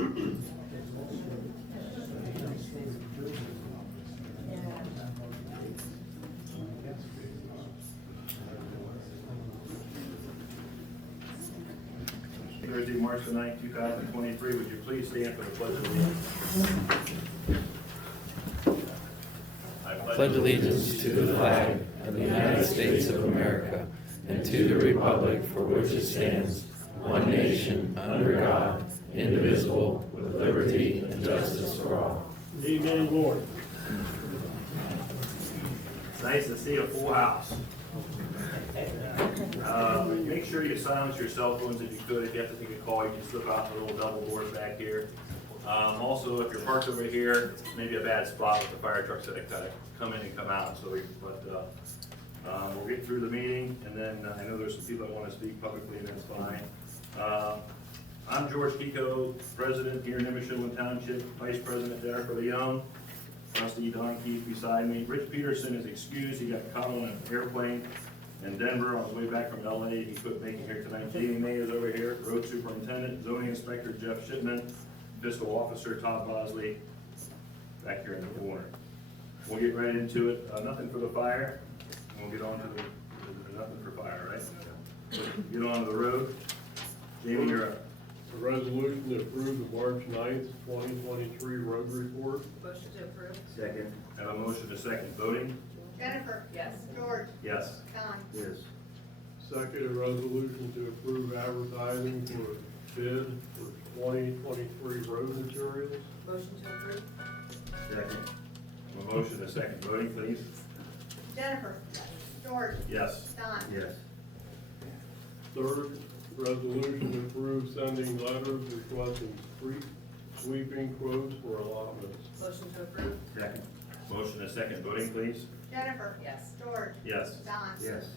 Thursday, March the 9th, 2023. Would you please stand for the Pledge of Allegiance? Pledge allegiance to the flag of the United States of America and to the republic for which it stands, one nation, under God, indivisible, with liberty and justice for all. Amen, Lord. It's nice to see a full house. Make sure you silence your cell phones if you could. If you have to take a call, you can slip out the little double doors back here. Also, if you're parked over here, maybe a bad spot with the fire trucks that kind of come in and come out. So, we'll get through the meeting, and then I know there's some people that want to speak publicly, and that's fine. I'm George Kiko, president here in Nimishillen Township. Vice President Jennifer Leone, trustee Don Keith beside me. Rich Peterson is excused. He got caught on an airplane in Denver on his way back from LA. He couldn't make it here tonight. Jamie May is over here. Road Superintendent, Zoning Inspector Jeff Shipman, Fiscal Officer Todd Bosley, back here in the corner. We'll get right into it. Nothing for the fire. We'll get on to the nothing for fire, right? Get on to the road. Jamie, you're up. A resolution to approve the March 9th, 2023 road report. Motion to approve. Second. Have a motion to second. Voting? Jennifer. Yes. George. Yes. Don. Yes. Second, a resolution to approve advertising for bid for 2023 road materials. Motion to approve. Second. A motion to second. Voting, please? Jennifer. George. Yes. Don. Yes. Third, resolution to approve sending letters requesting street sweeping quotes for allotments. Motion to approve. Second. Motion to second. Voting, please? Jennifer. Yes. George. Yes. Don. Yes.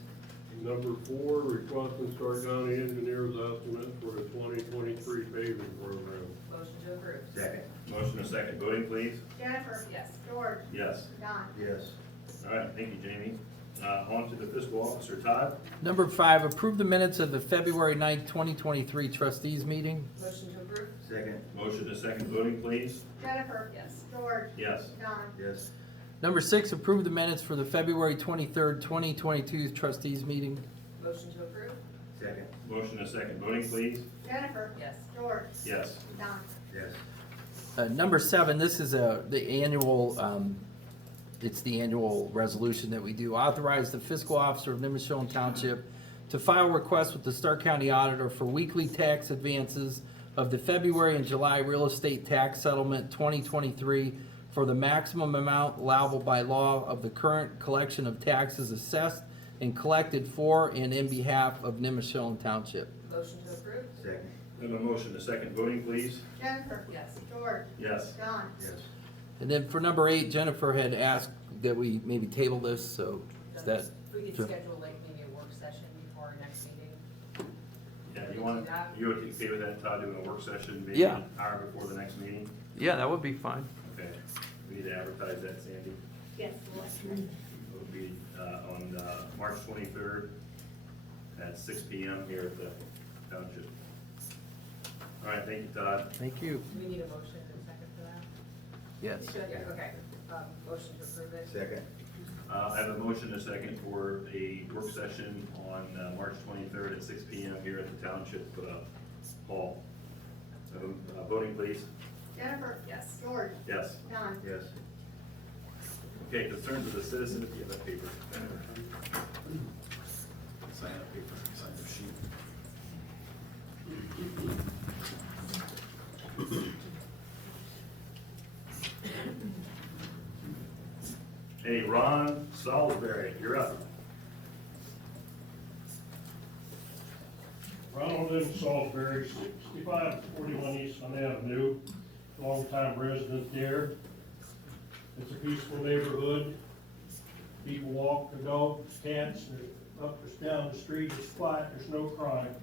Number 4, requesting Stark County Engineers estimate for the 2023 paving program. Motion to approve. Second. Motion to second. Voting, please? Jennifer. Yes. George. Yes. Don. Yes. All right, thank you, Jamie. On to the fiscal officer, Todd. Number 5, approve the minutes of the February 9th, 2023 trustees meeting. Motion to approve. Second. Motion to second. Voting, please? Jennifer. Yes. George. Yes. Don. Yes. Number 6, approve the minutes for the February 23rd, 2022 trustees meeting. Motion to approve. Second. Motion to second. Voting, please? Jennifer. Yes. George. Yes. Don. Yes. Number 7, this is the annual, it's the annual resolution that we do. Authorize the fiscal officer of Nimishillen Township to file requests with the Stark County Auditor for weekly tax advances of the February and July real estate tax settlement 2023 for the maximum amount allowable by law of the current collection of taxes assessed and collected for and in behalf of Nimishillen Township. Motion to approve. Second. Have a motion to second. Voting, please? Jennifer. Yes. George. Yes. Don. Yes. And then for number 8, Jennifer had asked that we maybe table this, so is that? We could Sure. schedule like maybe a work session before our next meeting. Yeah, you want, you okay with that, Todd, doing a work session maybe Yeah. an hour before the next meeting? Yeah, that would be fine. Okay. We need to advertise that, Sandy. Yes. It'll be on March 23rd at 6 p.m. here at the Township. All right, thank you, Todd. Thank you. Do we need a motion and a second for that? Yes. Yeah, okay. Motion to approve it. Second. I have a motion and a second for a work session on March 23rd at 6 p.m. here at the Township Hall. Voting, please. Jennifer. Yes. George. Yes. Don. Yes. Okay, concerns of the citizen, if you have that paper. Sign that paper, sign the sheet. Hey, Ron Salisbury, you're up. Ronald M. Salisbury, 6541 East Sun Avenue, longtime resident there. It's a peaceful neighborhood. People walk their dogs, cats, they're up and down the street, it's quiet, there's no crime.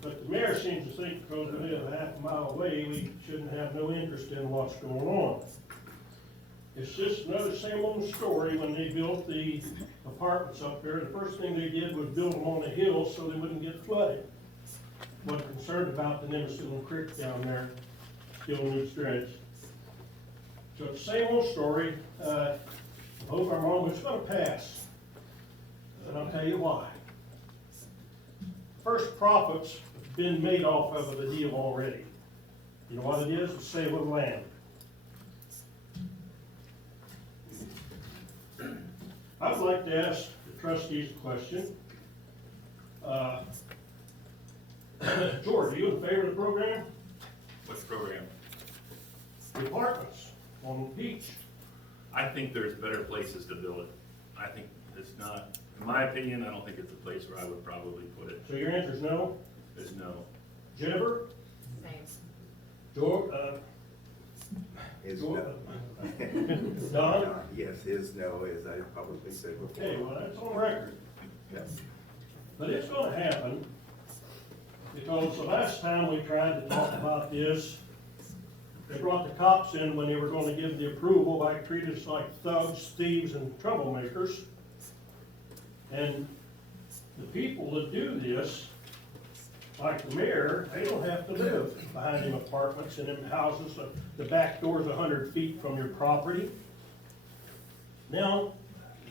But the mayor seems to think because we live a half a mile away, we shouldn't have no interest in what's going on. It's just another same old story. When they built the apartments up there, the first thing they did was build them on a hill so they wouldn't get flooded. Wasn't concerned about the Nimishillen Creek down there. still needs dredge. So it's the same old story, hope our moment's gonna pass, and I'll tell you why. First profits have been made off of the deal already. You know what it is? It's sale of land. I would like to ask the trustees a question. George, are you in favor of the program? What's the program? The apartments on the beach. I think there's better places to build it. I think it's not, in my opinion, I don't think it's a place where I would probably put it. So your answer is no? There's no. Jennifer? Same. George? Is George? no. Don? Yes, is no, as I publicly said before. Okay, well, that's on record. Yes. But it's gonna happen, because the last time we tried to talk about this, they brought the cops in when they were gonna give the approval, like treated us like thugs, thieves, and troublemakers. And the people that do this, like the mayor, they don't have to live behind them apartments and them houses, the back door's 100 feet from your property. Now,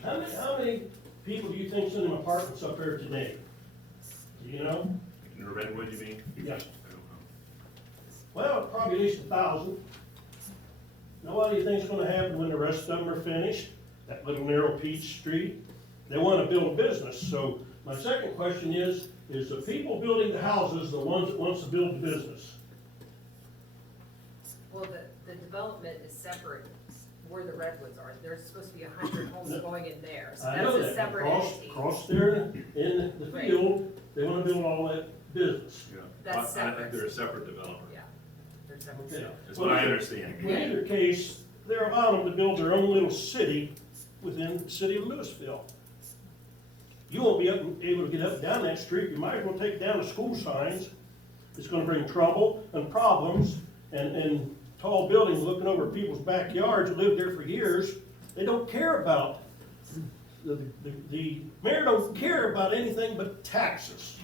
how many people do you think's in them apartments up there today? Do you know? In Redwood, you mean? Yes. I don't know. Well, probably at least 1,000. Now, what do you think's gonna happen when the rest of them are finished? That little narrow Peach Street? They wanna build business, so my second question is the people building the houses the ones that wants to build the business? Well, the development is separate where the redwoods are. There's supposed to be 100 homes going in there, so I know that's a that, separate across, entity. across there in the Right. field, they wanna build all that business. Yeah. That's I think separate. they're a separate developer. Yeah, they're separate. Okay. That's what I understand. In either case, they're allowing them to build their own little city within the city of Louisville. You won't be able to get up and down that street, you might as well take down the school signs. It's gonna bring trouble and problems, and tall buildings looking over people's backyards who lived there for years. They don't care about, the mayor don't care about anything but taxes.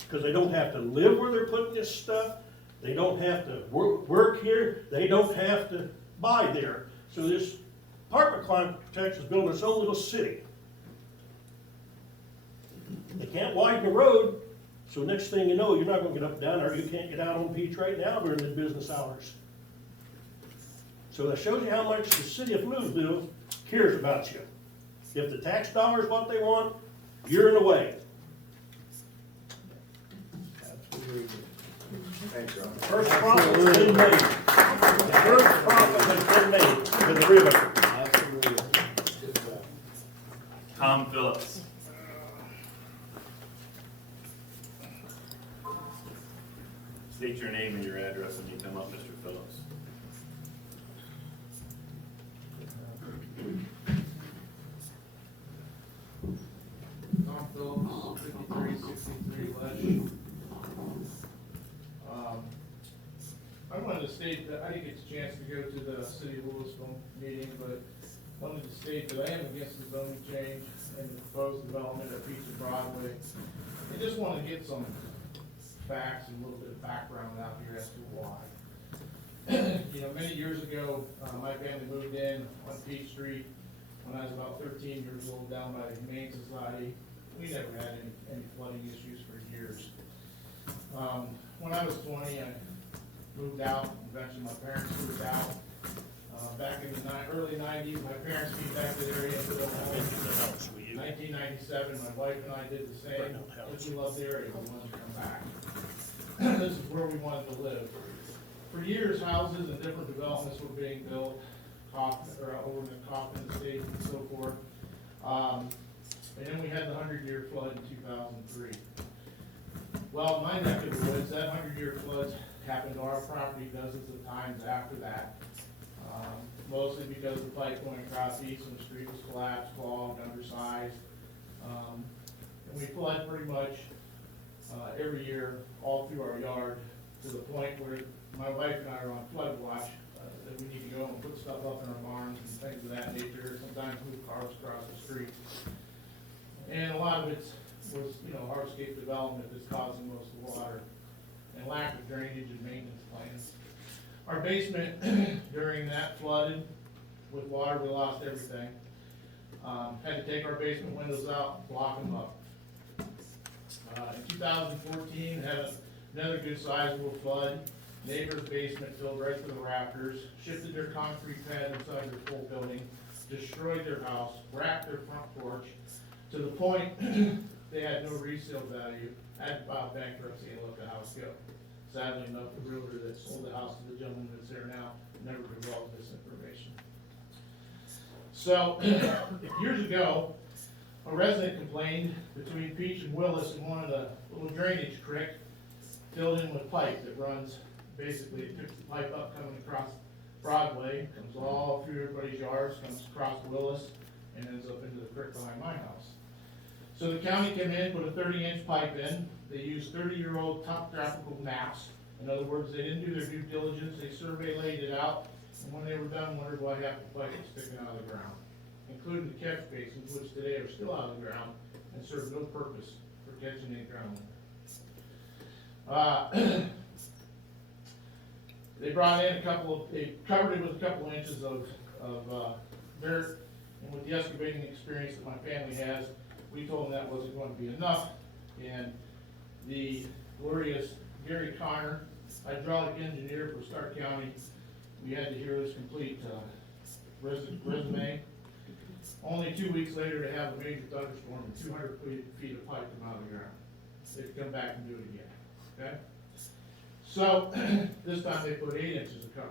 Because they don't have to live where they're putting this stuff, they don't have to work here, they don't have to buy there. So this apartment complex is building its own little city. They can't widen the road, so next thing you know, you're not gonna get up and down there, you can't get out on Peach right now during the business hours. So that shows you how much the city of Louisville cares about you. If the tax dollar is what they want, you're in the way. Thanks, John. First profit has been made. The first profit has been made to the river. Absolutely. Tom Phillips. State your name and your address when you come up, Mr. Phillips. Tom Phillips, 5363 Lesh. I wanted to state that I didn't get a chance to go to the City of Louisville meeting, but wanted to state that I am against the zoning change and the proposed development of Peach and Broadway. I just want to get some facts and a little bit of background out here as to why. You know, many years ago, my family moved in on Peach Street when I was about 13 years old, down by the Humane Society. We never had any flooding issues for years. When I was 20, I moved out, eventually my parents moved out. Back in the early 90s, my parents came back to the area and built a home. In 1997, my wife and I did the same, because we loved the area, we wanted to come back. This is where we wanted to live. For years, houses and different developments were being built, over in the Kaufman Estate and so forth. And then we had the 100-year flood in 2003. Well, my neck of the woods, that 100-year flood happened to our property dozens of times after that. Mostly because the pipe going across east and the street was collapsed, clogged, undersized. And we flood pretty much every year all through our yard, to the point where my wife and I are on flood watch, that we need to go and put stuff up in our barns and things of that nature, sometimes move cars across the street. And a lot of it was, hardscape development that's causing most of the water, and lack of drainage and maintenance plans. Our basement during that flooded with water, we lost everything. Had to take our basement windows out, block them up. In 2014, had another good sizable flood. Neighbor's basement filled right to the rafters, shifted their concrete pad inside their full building, destroyed their house, wrecked their front porch, to the point they had no resale value. I had to file bankruptcy and let the house go. Sadly enough, the realtor that sold the house to the gentleman that's there now never divulged this information. So, years ago, a resident complained between Peach and Willis in one of the little drainage creek filled in with pipe that runs, basically it picks the pipe up coming across Broadway, comes all through everybody's yards, comes across Willis, and ends up into the creek behind my house. So the county came in, put a 30-inch pipe in. They used 30-year-old topographical maps. In other words, they didn't do their due diligence, they survey laid it out, and when they were done, wondered why half the pipe was sticking out of the ground, including the catch basins, which today are still out of the ground and serve no purpose for catching any groundwater. They brought in they covered it with a couple inches of dirt, and with the excavating experience that my family has, we told them that wasn't going to be enough, and the glorious Gary Connor, hydraulic engineer for Stark County, we had to hear his complete resume. Only 2 weeks later to have a major thunderstorm and 200 feet of pipe come out of the ground. They'd come back and do it again, okay? So, this time they put 8 inches of cover.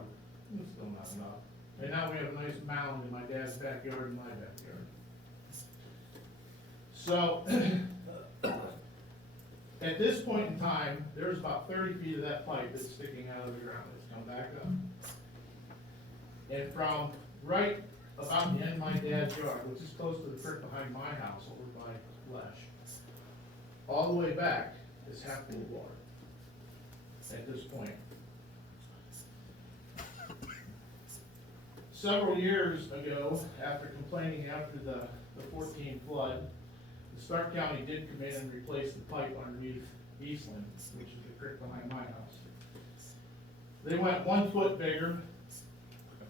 It's still not enough. And now we have a nice mound in my dad's backyard and my backyard. So, at this point in time, there's about 30 feet of that pipe that's sticking out of the ground that's come back up. And from right about the end of my dad's yard, which is close to the creek behind my house over by Flesh, all the way back is half full of water at this point. Several years ago, after complaining after the 14 flood, the Stark County did come in and replace the pipe underneath Eastland, which is the creek behind my house. They went 1 foot bigger,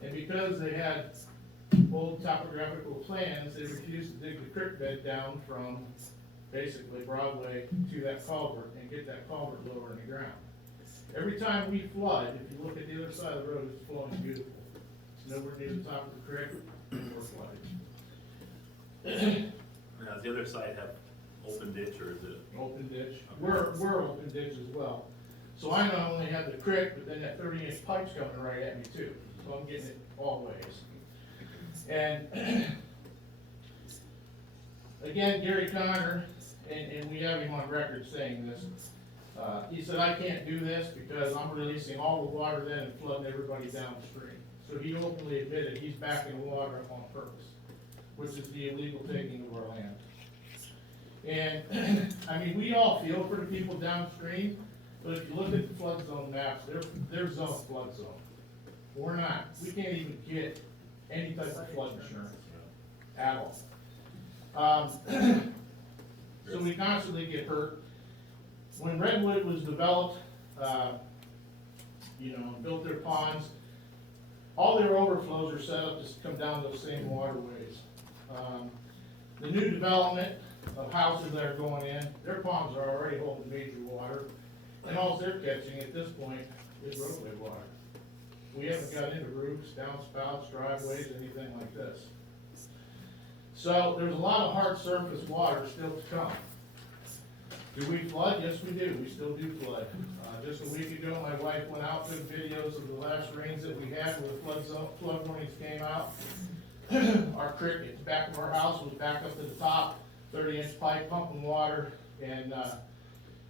and because they had old topographical plans, they refused to dig the creek bed down from basically Broadway to that culvert and get that culvert lower in the ground. Every time we flood, if you look at the other side of the road, it's flowing beautiful. It's nowhere near the top of the creek, and we're flooded. Now, does the other side have open ditch, or is it? Open ditch. We're open ditch as well. So I not only have the creek, but then that 30-inch pipe's coming right at me too. So I'm getting it all ways. And again, Gary Connor, and we have him on record saying this, he said, I can't do this because I'm releasing all the water then and flooding everybody downstream. So he openly admitted he's backing the water up on purpose, which is the illegal taking of our land. And, I mean, we all feel for the people downstream, but if you look at the flood zone maps, they're zone flood zone. We're not. We can't even get any type of flood insurance at all. So we constantly get hurt. When Redwood was developed, and built their ponds, all their overflows are set up to come down those same waterways. The new development of houses that are going in, their ponds are already holding major water, and all they're catching at this point is roadway water. We haven't got into roofs, downspouts, driveways, anything like this. So there's a lot of hard surface water still to come. Do we flood? Yes, we do. We still do flood. Just a week ago, my wife went out, took videos of the last rains that we had where the flood warnings came out. Our creek at the back of our house was back up to the top, 30-inch pipe pumping water, and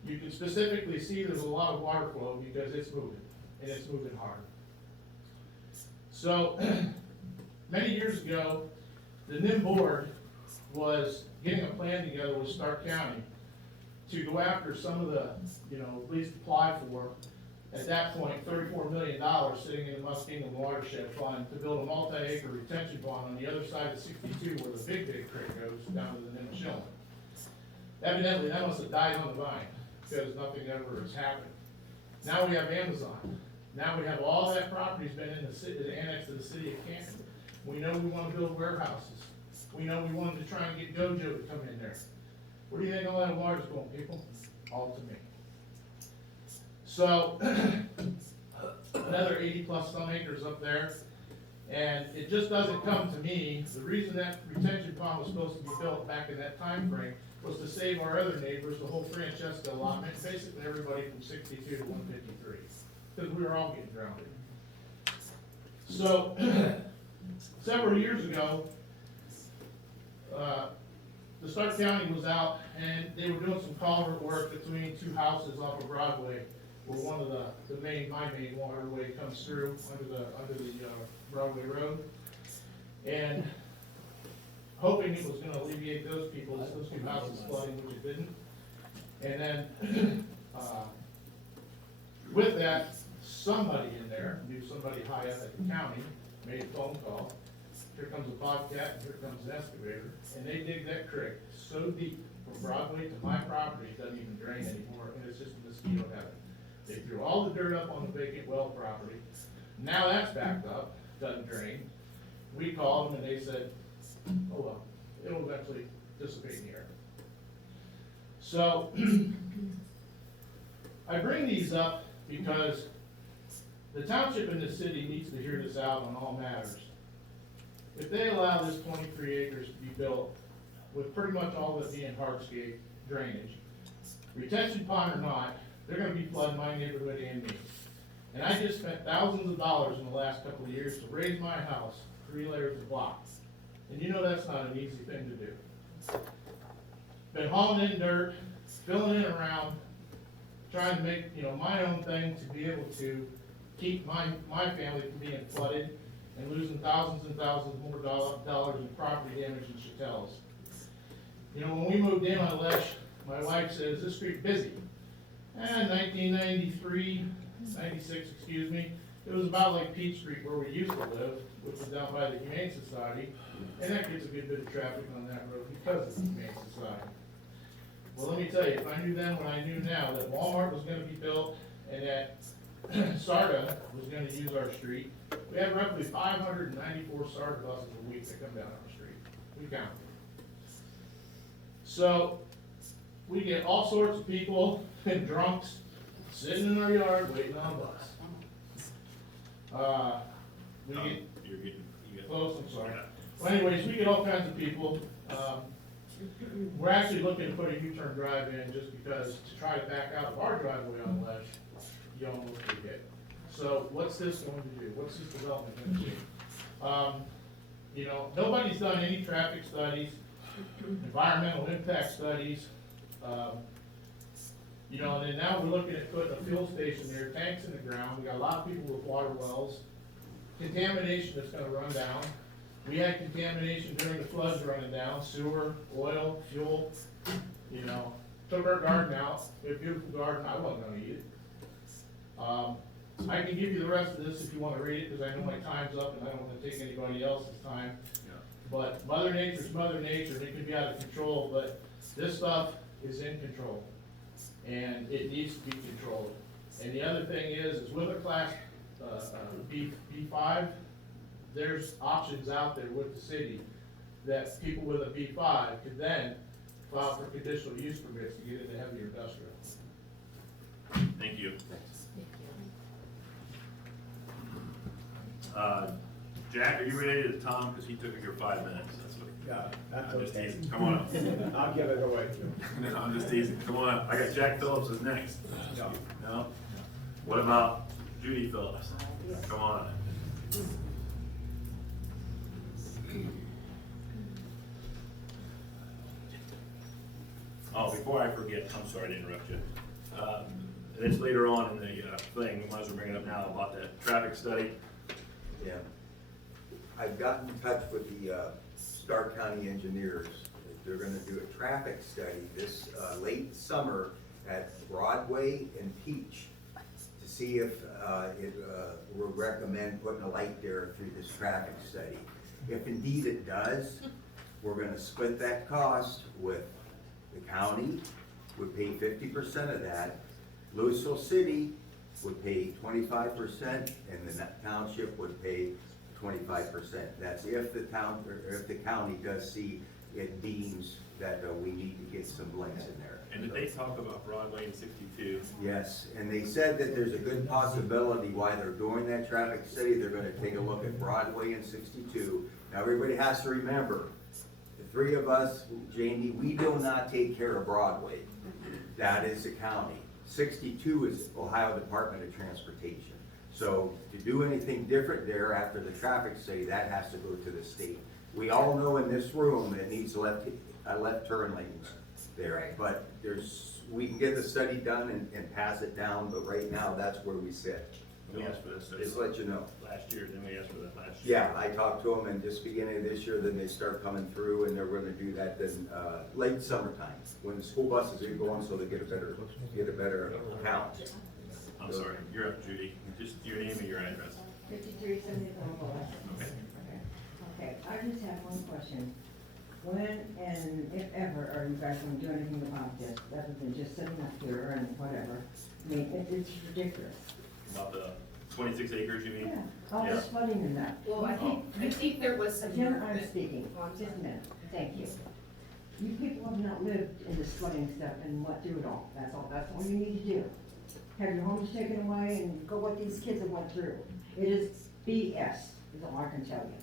you can specifically see there's a lot of water flow because it's moving, and it's moving hard. So, many years ago, the NIM board was getting a plan together with Stark County to go after some of the, at least apply for, at that point, $34 million sitting in the Muskingum Watershed Fund to build a multi-acre retention pond on the other side of 62 where the big creek goes down to the Nimishillen. Evidently, that must have died on the vine because nothing ever has happened. Now we have Amazon. Now we have all that property's been in the city, annexed to the city of Canton. We know we wanna build warehouses. We know we wanted to try and get Gojo to come in there. Where do you think all that water's going, people? All to me. So, another 80+ some acres up there, and it just doesn't come to me. The reason that retention pond was supposed to be built back in that time frame was to save our other neighbors, the whole Francesca allotment, basically everybody from 62 to 153, because we were all getting drowned. So, several years ago, the Stark County was out and they were doing some culvert work between two houses off of Broadway, where one of my main waterway comes through under the Broadway Road. And hoping it was gonna alleviate those two houses flooding, which it didn't. And then, with that, somebody in there, knew somebody high up at the county, made a phone call. Here comes a bobcat, and here comes an excavator, and they dig that creek so deep from Broadway to my property, it doesn't even drain anymore, and it's just a mosquito heaven. They threw all the dirt up on the vacant well property. Now that's backed up, doesn't drain. We called them and they said, oh well, it'll eventually dissipate in the air. So, I bring these up because the township and the city needs to hear this out on all matters. If they allow this 23 acres to be built, with pretty much all of it being hardscape drainage, retention pond or not, they're gonna be flooding my neighborhood and me. And I just spent thousands of dollars in the last couple of years to raise my house 3 layers of block. And you know that's not an easy thing to do. Been hauling in dirt, filling it around, trying to make, my own thing to be able to keep my family from being flooded and losing thousands and thousands more dollars in property damage and chatels. When we moved in on Lesh, my wife says, this street busy. And 1993, 96, excuse me, it was about like Peach Street where we used to live, which is down by the Humane Society, and that gets a good bit of traffic on that road because of the Humane Society. Well, let me tell you, if I knew then what I knew now, that Walmart was gonna be built and that SARTA was gonna use our street, we have roughly 594 SARTA buses a week that come down our street. We count them. So, we get all sorts of people and drunks sitting in our yard waiting on a bus. We get, You're getting, you got. close, I'm sorry. Well anyways, we get all kinds of people. We're actually looking to put a U-turn drive in just because to try to back out of our driveway on Lesh, you almost forget. So what's this going to do? What's this development going to do? Nobody's done any traffic studies, environmental impact studies. And then now we're looking at putting a fuel station there, tanks in the ground. We got a lot of people with water wells. Contamination that's gonna run down. We had contamination during the floods running down, sewer, oil, fuel, took our garden out. We have a beautiful garden, I wasn't gonna eat it. I can give you the rest of this if you wanna read it, because I know my time's up and I don't wanna take anybody else's time. Yeah. But Mother Nature's Mother Nature, and it can be out of control, but this stuff is in control. And it needs to be controlled. And the other thing is with a class B5, there's options out there with the city that people with a B5 could then file for conditional use permits to get into heavy industrial. Thank you. Jack, are you related to Tom? Because he took your 5 minutes. That's what. Yeah, that's I'm just okay. teasing. Come on up. I'll give it away. No, I'm just teasing. Come on up. I got Jack Phillips is next. No. No? What about Judy Phillips? Come on. Oh, before I forget, I'm sorry to interrupt you. And it's later on in the thing, we might as well bring it up now about that traffic study. Yeah. I've gotten in touch with the Stark County engineers. They're gonna do a traffic study this late summer at Broadway and Peach to see if it would recommend putting a light there through this traffic study. If indeed it does, we're gonna split that cost with the county, would pay 50% of that. Louisville City would pay 25%, and the township would pay 25%. That's if the town, or if the county does see it deems that we need to get some legs in there. And did they talk about Broadway and 62? Yes, and they said that there's a good possibility why they're doing that traffic study, they're gonna take a look at Broadway and 62. Now, everybody has to remember, the three of us, Jamie, we do not take care of Broadway. That is the county. 62 is Ohio Department of Transportation. So to do anything different there after the traffic study, that has to go to the state. We all know in this room it needs left turn lanes there, Right. but we can get the study done and pass it down, but right now, that's where we sit. We asked for this study Just let you know. last year, then we asked for that last year. Yeah, I talked to them and just beginning of this year, then they start coming through and they're gonna do that then, late summertime, when the school buses are going, so they get a better count. I'm sorry, you're up, Judy. Just your name and your address. 53 74 Okay. Okay, I just have one question. When and if ever are you guys gonna do anything about this, other than just sitting up here and whatever? I mean, it's ridiculous. About the 26 acres, you mean? Yeah, all Yeah. this flooding and that. Well, I think there was some. Jim, I'm speaking, just a minute, thank you. You people have not lived in this flooding stuff and went through it all, that's all you need to do. Have your homes taken away and go what these kids have went through. It is BS, is all I can tell you.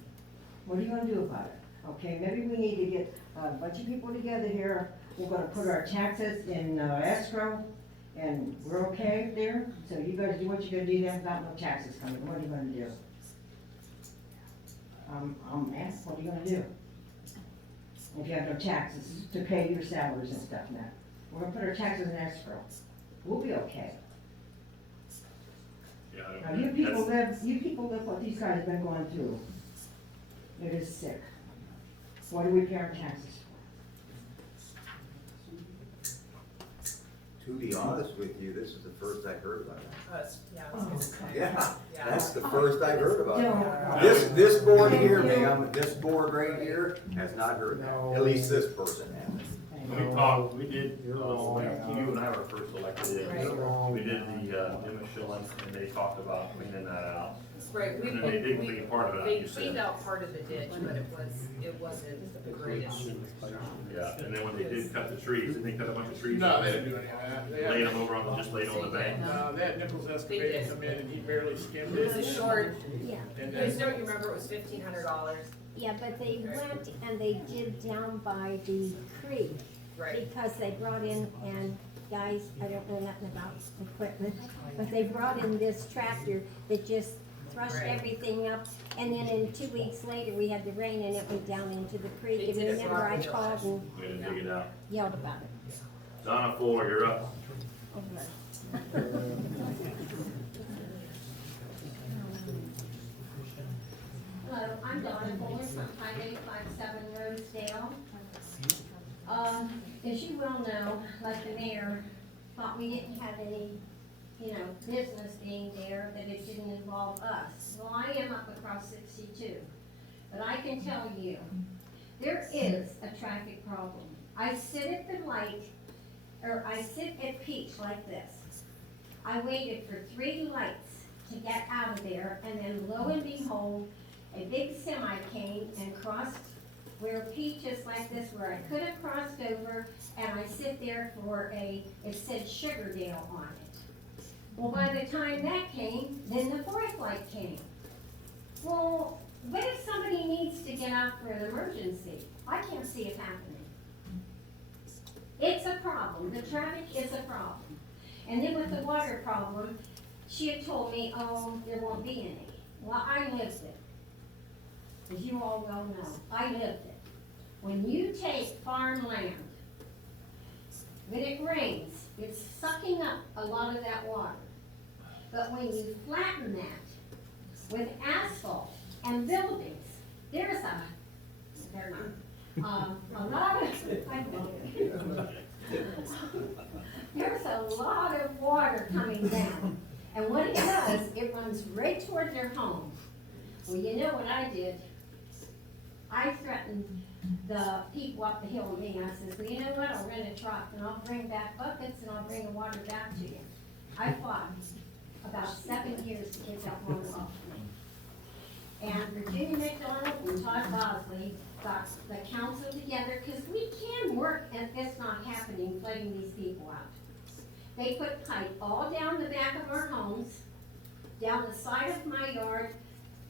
What are you gonna do about it? Okay, maybe we need to get a bunch of people together here, we're gonna put our taxes in escrow, and we're okay there, so you guys do what you're gonna do then without no taxes coming, what are you gonna do? I'm asked, what are you gonna do? If you have no taxes to pay your salaries and stuff now, we're gonna put our taxes in escrow, we'll be okay. Yeah, I don't. Now, you people live what these guys have been going through. It is sick. What do we pay our taxes for? To be honest with you, this is the first I've heard about it. Us, yeah. Yeah, Yeah. that's the first I've heard about Don't. it. This board here, ma'am, this board right here has not heard that, at least this person has. When we talked, we did, you and I were first elected, we did the Nimishillen, and they talked about cleaning that out. Right, And then they did clean part of it out, they you said. cleaned out part of the ditch, but it wasn't the greatest. Yeah, and then when they did cut the trees, didn't they cut a bunch of trees? No, they didn't do any of that. They Laid had, them over on, just laid on the bank? no, they had Nichols excavator come in and he barely skimmed It was a it. short, Yeah, And don't then, you remember, it was $1,500, yeah, but they went and they did down by the creek, right? because they brought in, and guys, I don't know nothing about equipment, but they brought in this tractor that just thrushed Right. everything up, and then in 2 weeks later, we had the rain and it went down into the creek, They and did it remember I properly. called and We had to dig it out. yelled about it. Donna Fuller, you're up. Hello, I'm Donna Fuller from 5857 Rosedale. As you well know, like the mayor thought we didn't have any, business being there, that it didn't involve us. Well, I am up across 62, but I can tell you, there is a traffic problem. I sit at the light, or I sit at Peach like this. I waited for 3 lights to get out of there, and then lo and behold, a big semi came and crossed where Peach is like this, where I could have crossed over, and I sit there for it said Sugardale on it. Well, by the time that came, then the 4th light came. Well, what if somebody needs to get out for an emergency? I can't see it happening. It's a problem, the traffic is a problem. And then with the water problem, she had told me, oh, there won't be any. Well, I lived it. As you all well know, I lived it. When you take farmland, when it rains, it's sucking up a lot of that water. But when you flatten that with asphalt and buildings, there's a lot of, there's a lot of water coming down. And what it does, it runs right toward their homes. Well, you know what I did? I threatened the people up the hill with me. I says, well, you know what, I'll rent a truck and I'll bring back buckets and I'll bring the water back to you. I fought. about 7 years to get that one off. And Virginia McDonald and Todd Bosley got the council together, because we can work at this not happening, flooding these people out. They put pipe all down the back of our homes, down the side of my yard,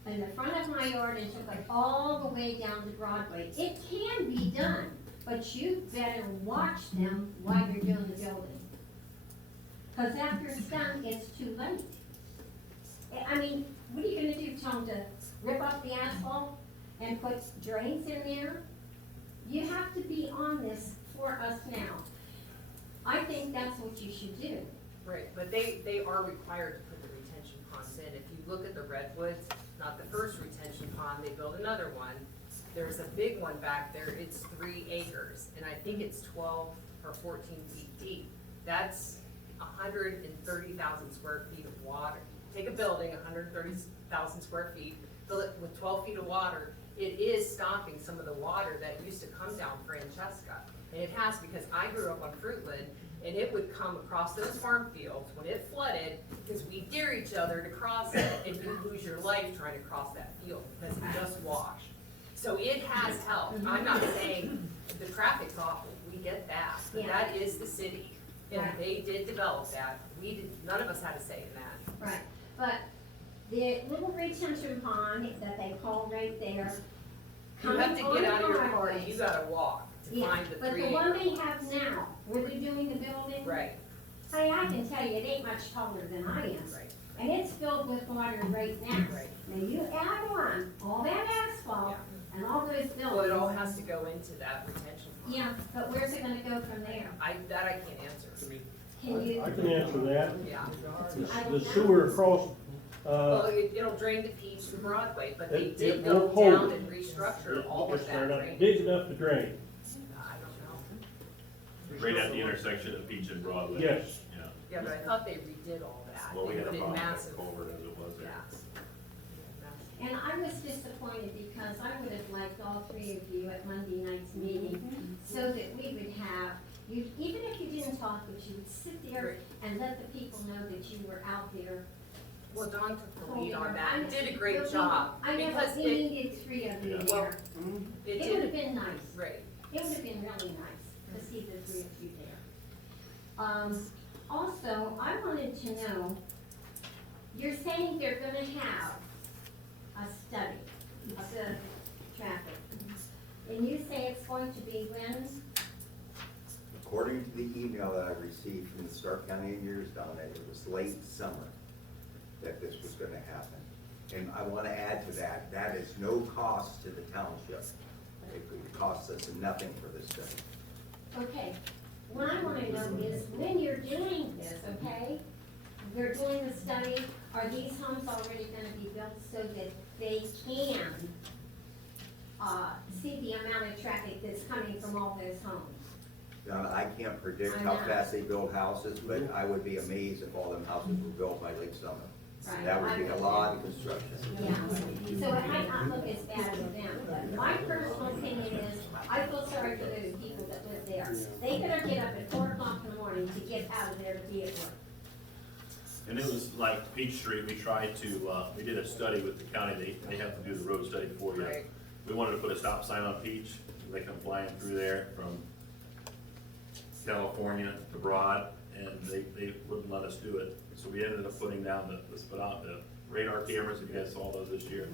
in the front of my yard, and took it all the way down to Broadway. It can be done, but you better watch them while you're doing the building. Because after it's done, it's too late. I mean, what are you gonna do, tell them to rip up the asphalt and put drains in there? You have to be on this for us now. I think that's what you should do. Right, but they are required to put the retention ponds in. If you look at the Redwoods, not the first retention pond, they built another one. There's a big one back there, it's 3 acres, and I think it's 12 or 14 feet deep. That's 130,000 square feet of water. Take a building, 130,000 square feet, fill it with 12 feet of water. It is stopping some of the water that used to come down Francesca. And it has, because I grew up on Fruitland, and it would come across those farm fields when it flooded, because we dare each other to cross it, and you lose your life trying to cross that field, because it just washed. So it has helped. I'm not saying the traffic's awful, we get that, but Yeah. that is the city. And Right. they did develop that. We did, none of us had a say in that. Right, but the little retention pond that they call right there. You have to coming get out of your on car, Broadway. you gotta walk to Yeah, find the but 3 the acres. one they have now, where they're doing the building. Right, Hey, I can tell you, it ain't much taller than I am. right, And it's filled with water right now. right. Now you add on all that asphalt and all those buildings. Well, it all has to go into that retention pond. Yeah, but where's it gonna go from there? I can't answer. Can you? I can answer that. Yeah. The sewer across, Well, it'll drain to Peach and Broadway, but they It did won't go hold down it. and restructure all it's of they're that not drainage. big enough to drain. I don't know. Right at the intersection of Peach and Broadway. Yes. Yeah. Yeah, but I thought they redid all that. Well, we They had a put in problem with massive, that culvert as it was yeah. there. And I was disappointed because I would have liked all 3 of you at Monday night's meeting, so that we would have, you, even if you didn't talk, but you would sit there and let the people know that you were out there. Well, Don took the lead holding on our- that and did a But great we- job. I know, Because we it, needed 3 of you Yeah. there. it It would have did, been nice. right. It would have been really nice to see the 3 of you there. Also, I wanted to know, you're saying they're gonna have a study of the traffic. And you say it's going to be when? According to the email that I received from the Stark County engineers down there, it was late summer that this was gonna happen. And I wanna add to that, that is no cost to the township. It costs us nothing for this study. Okay, what I wanna know is when you're doing this, okay? You're doing the study, are these homes already gonna be built so that they can, see the amount of traffic that's coming from all those homes? Now, I can't predict I how know. fast they build houses, but I would be amazed if all them houses were built by late summer. Right, That would I be a would lot of construction. Yeah, so it might not look as bad for them, but my personal opinion is, I feel sorry for those people that live there. They better get up at 4 o'clock in the morning to get out of there to be at work. And it was like Peach Street, we tried to, we did a study with the county, they have to do the road study for you. Right. We wanted to put a stop sign on Peach, they come flying through there from California to Broad, and they wouldn't let us do it. So we ended up putting down the radar cameras, if you guys saw those this year,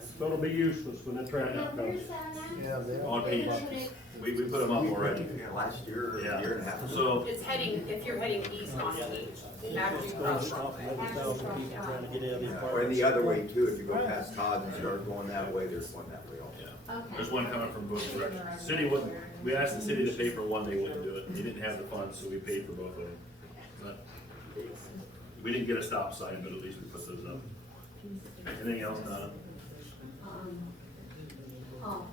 It's gonna be useless when the traffic Now, comes. where's that at? on They're Peach. gonna put it- We put them up already. Yeah, last year, or Yeah. a year and a half ago. So, It's heading, if you're heading east on Peach, after you cross Broadway. Or the other way too, if you go past Todd and start going that way, there's one that way also. yeah, Okay. there's one coming from both directions. City wouldn't, we asked the city to pay for one, they wouldn't do it. They didn't have the funds, so we paid for both of them. But we didn't get a stop sign, but at least we put those up. Anything else, Donna? Oh,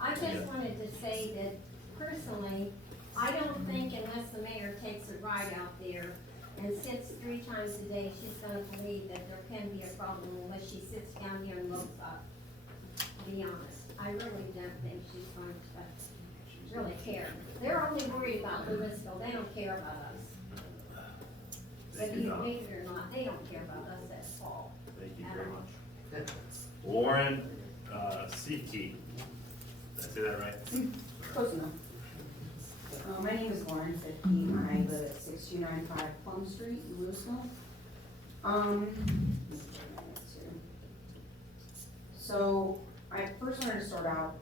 I just wanted to say that personally, I don't think unless the mayor takes a ride out there and sits 3 times a day, she's gonna believe that there can be a problem unless she sits down here and looks up. To be honest, I really don't think she's going to really care. They're only worried about Louisville, they don't care about us. But Thank you, Don. believe it or not, they don't care about us at all. Thank you very much. Lauren, Seekey. Did I say that right? Close enough. My name is Lauren Fitke, I live at 6295 Plum Street in Louisville. So, I first wanted to start out,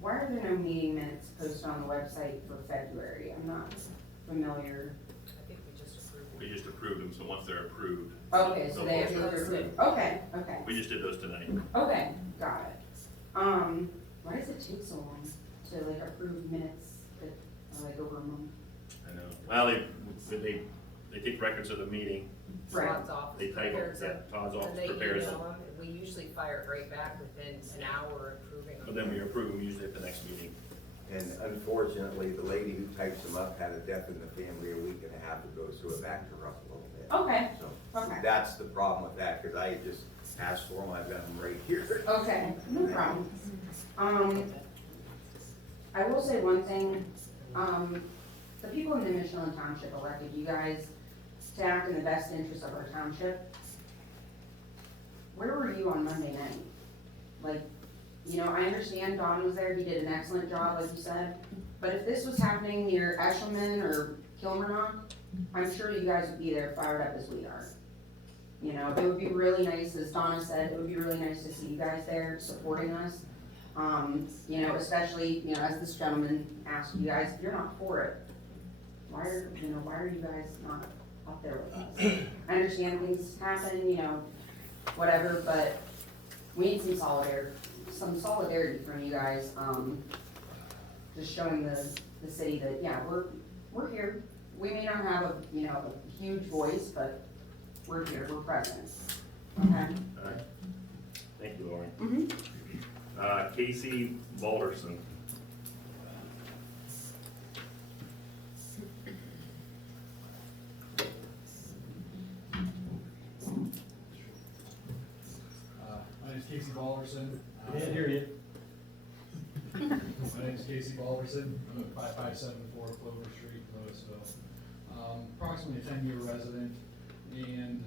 why are there no meeting minutes posted on the website for February? I'm not familiar. I think we just approved it. We just approved them, so once they're approved, Okay, so they have to They'll go post through. it. Okay, okay, we just did those tonight. okay, got it. Why does it take so long to like approve minutes that are like over a month? I know. Well, they take records of the meeting, Right. Todd's office they type prepares them, them, Todd's and office they prepares email them. them, and we usually fire it right back within an hour of approving them. But then we approve them usually at the next meeting. And unfortunately, the lady who types them up had a death in the family a week and a half ago, so it backed her up a little bit. Okay, So okay. that's the problem with that, because I just asked for them, I've got them right here. Okay, no problem. I will say one thing, the people in Nimishillen Township elected you guys to act in the best interest of our township. Where were you on Monday night? Like, you know, I understand Don was there, he did an excellent job, like you said, but if this was happening near Eshelman or Kilmernock, I'm sure you guys would be there fired up as we are. You know, it would be really nice, as Donna said, it would be really nice to see you guys there supporting us. You know, especially, you know, as this gentleman asked you guys, if you're not for it, why are you guys not up there with us? I understand things happen, you know, whatever, but we need some solidarity from you guys, just showing the city that, yeah, we're here. We may not have a huge voice, but we're here, we're present. Okay? All right. Thank you, Lauren. Mm-hmm. Casey Balderson. My name's Casey Balderson. Can't hear you. My name's Casey Balderson. I'm at 5574 Clover Street, Louisville. Approximately a 10-year resident, and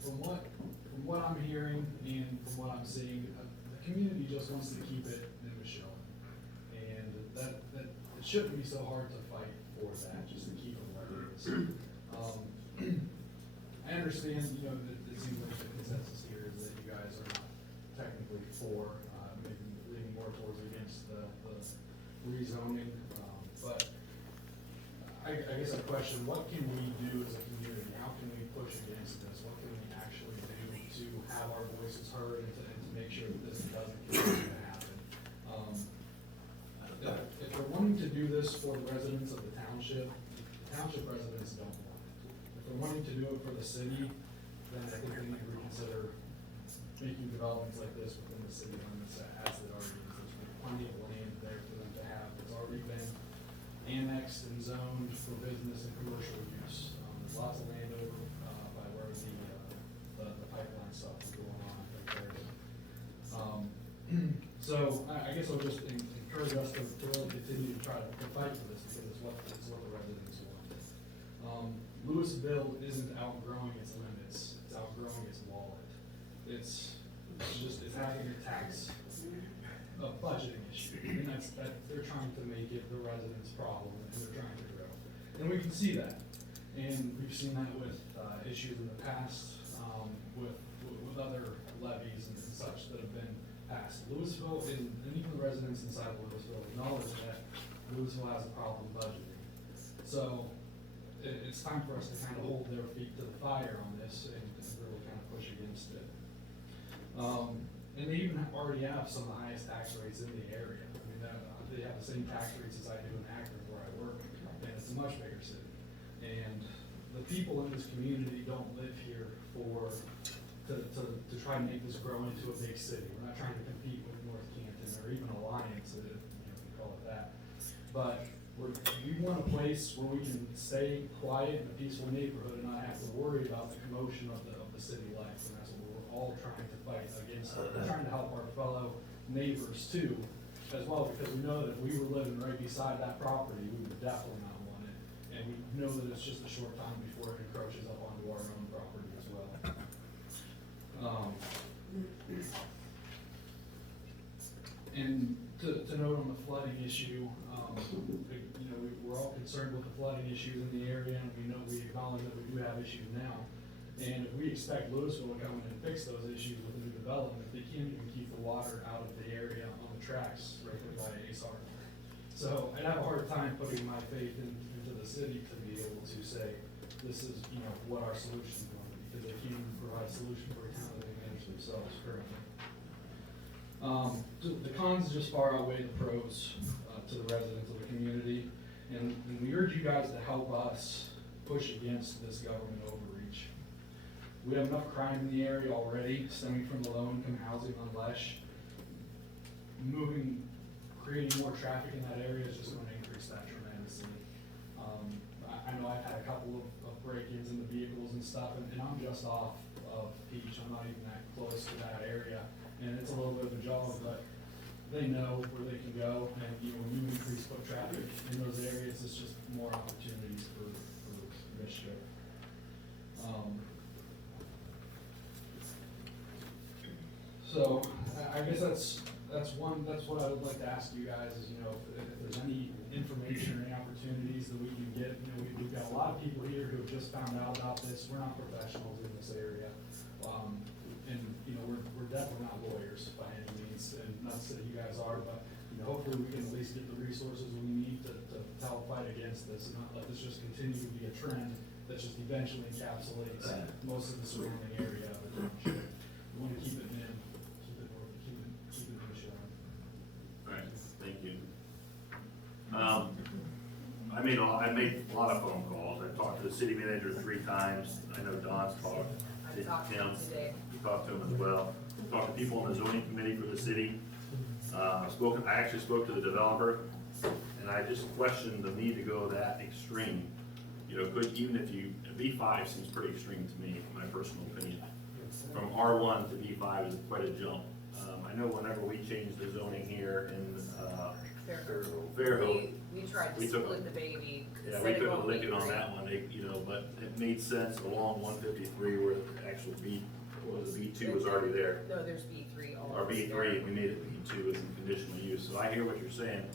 from what I'm hearing and from what I'm seeing, the community just wants to keep it in Nimishillen. And that it shouldn't be so hard to fight for that, just to keep it where it is. I understand, you know, that it seems like the consensus here is that you guys are not technically for, maybe leaning more towards against the rezoning, but I guess I question, what can we do as a community? How can we push against this? What can we actually do to have our voices heard and to make sure that this doesn't continue to happen? If we're wanting to do this for the residents of the township residents don't want it. If we're wanting to do it for the city, then I think we need to reconsider making developments like this within the city limits as it already is. There's plenty of land there for them to have. It's already been annexed and zoned for business and commercial use. There's lots of land over by where the pipeline stuff is going on right there. So I guess I'll just encourage us to really continue to try to fight for this, because it's what the residents want. Louisville isn't outgrowing its limits, it's outgrowing its wallet. It's having a tax, a budgeting issue, and they're trying to make it the residents' problem, and they're trying to grow. And we can see that, and we've seen that with issues in the past, with other levies and such that have been passed. Louisville, and even the residents inside of Louisville acknowledge that Louisville has a problem budgeting. So it's time for us to kind of hold their feet to the fire on this and really kind of push against it. And they even already have some of the highest tax rates in the area. I mean, they have the same tax rates as I do in Akron where I work, and it's a much bigger city. And the people in this community don't live here to try and make this grow into a big city. We're not trying to compete with North Canton or even Alliance, if you call it that. But we want a place where we can stay quiet in a peaceful neighborhood and not have to worry about the commotion of the city life. And that's what we're all trying to fight against. We're trying to help our fellow neighbors too, as well, because we know that if we were living right beside that property, we would definitely not want it. and we know that it's just a short time before it encroaches up onto our own property as well. And to note on the flooding issue, you know, we're all concerned with the flooding issues in the area, and we acknowledge that we do have issues now. And if we expect Louisville to come in and fix those issues with the new development, they can't even keep the water out of the area on the tracks right there by ASAR. So I'd have a hard time putting my faith into the city to be able to say, this is, you know, what our solution is going to be, because they can't even provide a solution for a town that they manage themselves currently. The cons just far outweigh the pros to the residents of the community, and we urge you guys to help us push against this government overreach. We have enough crime in the area already, stemming from the low-income housing on Lesh. Creating more traffic in that area is just going to increase that tremendously. I know I've had a couple of break-ins in the vehicles and stuff, and I'm just off of Peach. I'm not even that close to that area, and it's a little bit of a jog, but they know where they can go, and you know, when you increase foot traffic in those areas, it's just more opportunities for mischief. So I guess that's what I would like to ask you guys is, you know, if there's any information or any opportunities that we can get. You know, we've got a lot of people here who have just found out about this. We're not professionals in this area. And, you know, we're definitely not lawyers by any means, and not to say you guys are, but, you know, hopefully we can at least get the resources we need to help fight against this, and not let this just continue to be a trend that just eventually encapsulates most of the surrounding area of the township. We want to keep it in, keep it Nimishillen. All right, thank you. I made a lot of phone calls. I've talked to the city manager 3 times. I know Don's talked to I talked to him. him today. You talked to him as well. Talked to people on the zoning committee for the city. I actually spoke to the developer, and I just questioned the need to go that extreme. You know, V5 seems pretty extreme to me, in my personal opinion. From R1 to V5 is quite a jump. I know whenever we changed the zoning here in Fairhope, We tried to we took- split the baby. yeah, instead we of took a going licking on B3. that one, you know, but it made sense along 153 where the actual V2 was already there. No, there's B3 all Or over B3, there. and we made it B2 as in conditional use, so I hear what you're saying.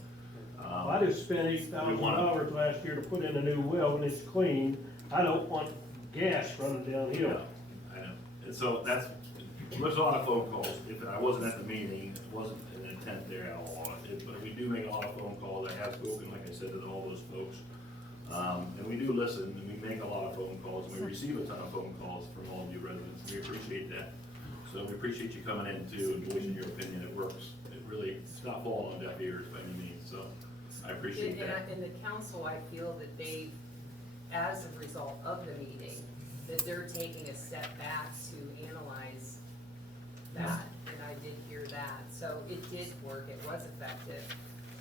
I just spent $8,000 last year to put in a new well, and it's clean. I don't want gas running downhill. I know, and so there's a lot of phone calls. If I wasn't at the meeting, it wasn't an intent there at all. But we do make a lot of phone calls. I have spoken, like I said, to all those folks. And we do listen, and we make a lot of phone calls, and we receive a ton of phone calls from all of you residents. We appreciate that. So we appreciate you coming in too and voicing your opinion. It works. It's not falling on deaf ears by any means, so I appreciate that. In the council, I feel that they, as a result of the meeting, that they're taking a step back to analyze that, and I did hear that. So it did work, it was effective,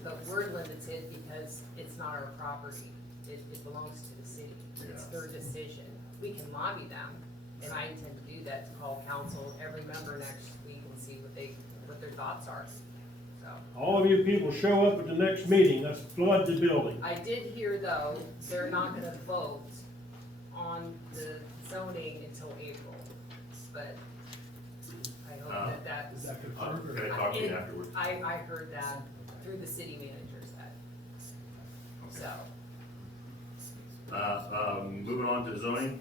but we're limited because it's not our property. It belongs to the city. It's Yeah. their decision. We can lobby them, and I intend to do that, to call council, every member next week and see what their thoughts are, so. All of you people show up at the next meeting, let's flood the building. I did hear, though, they're not gonna vote on the zoning until April, but I hope that Is that I'm confirmed? gonna talk to you afterwards. I heard that through the city manager said, so. Moving on to zoning.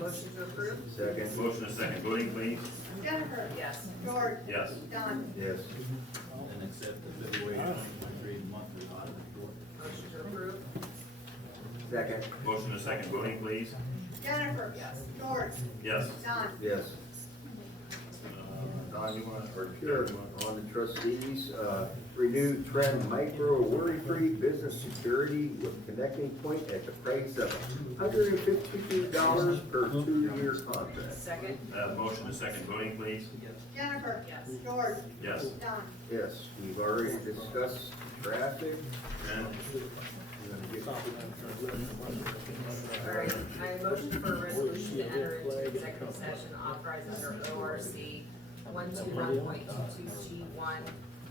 Motion to approve? Second. Motion is second. Voting, please. Jennifer. Yes. George. Yes. Don. Yes. And accept the February 2023 monthly audit report. Motion to approve? Second. Motion is second. Voting, please. Jennifer. Yes. George. Yes. Don. Yes. Don, you want to, or Sure, on the trustees, renew trend micro worry-free business security with connecting point at the price of $152 per 2-year contract. Second? motion is second. Voting, please. Jennifer. Yes. George. Yes. Don. Yes, we've already discussed traffic. And All right, I motion for a resolution to enter into executive session authorized under ORC 121.22G1,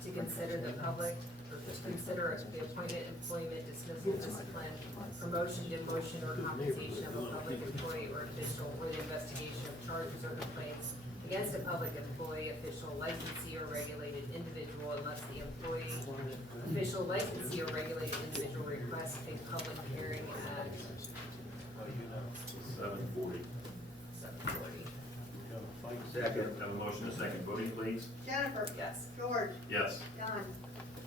to consider the public, or to consider the appointment, employment, dismissal, discipline, promotion, demotion, or compensation of a public employee or official, or the investigation of charges or complaints against a public employee, official, licensee, or regulated individual unless the employee, official, licensee, or regulated individual requests a public hearing at 7:40. 7:40. Second. Have a motion, a second. Voting, please. Jennifer. Yes. George. Yes. Don.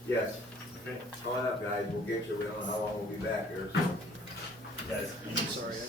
Yes, Okay. come on up, guys, we'll get you, we don't know how long we'll be back here, so. Guys, Sorry, I